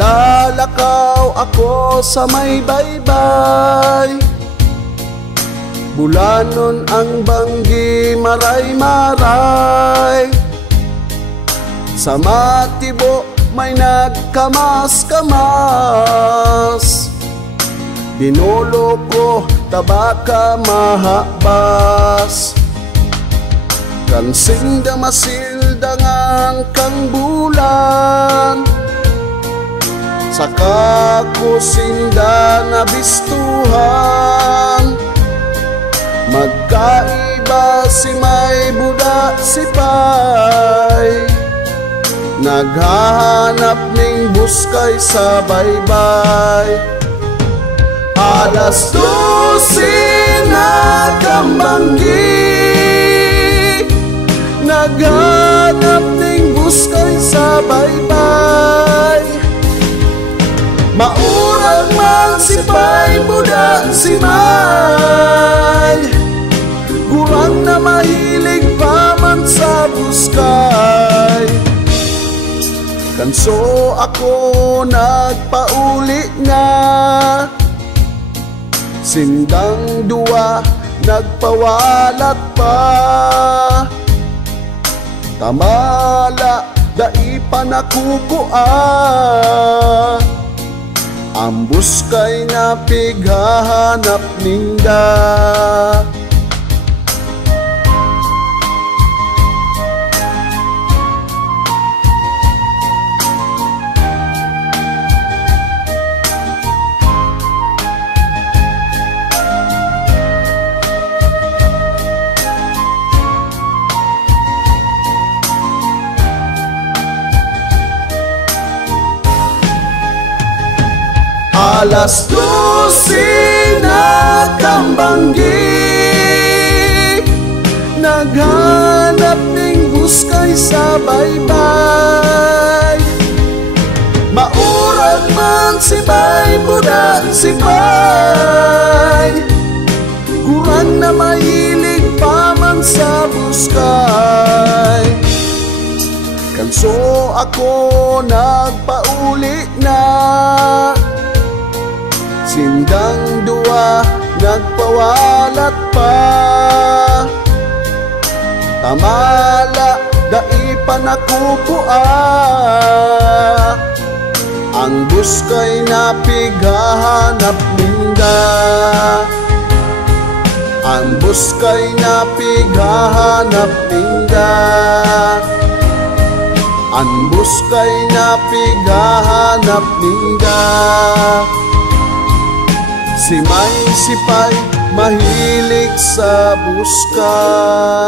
Lalakaw ako sa may baybay, bulanon ang banggi maray-maray. Sa matibo may nagkamas-kamas, binulo ko tabaka mahabas. Kansing damasil dangang kang bulan, saka ko sinda nabistuhan. Magkaiba si may buda sipay, naghahanap ning buskay sa baybay. Alas 12 na kambanggi, naghanap ning buskay sa baybay. Maurang man sipay buda si may, kurang na mahilig pa man sa buskay. Kanso ako nagpauli nga, sindang duwa nagpawalat pa. Tamala dai pa nakukua, ang buskay nga pighahanap ninda. Alas 12 na kambanggi, naghanap ning buskay sa baybay. Maurag man si bay buda si bay, kurang na mahilig pa man sa buskay. Kanso ako nagpauli na, sindang duwa nagpawalat pa. Tamala dai pa nakukua, ang buskay na pighahanap ninda. Ang buskay na pighahanap ninda. Ang buskay na pighahanap ninda. Si may sipay mahilig sa buskay.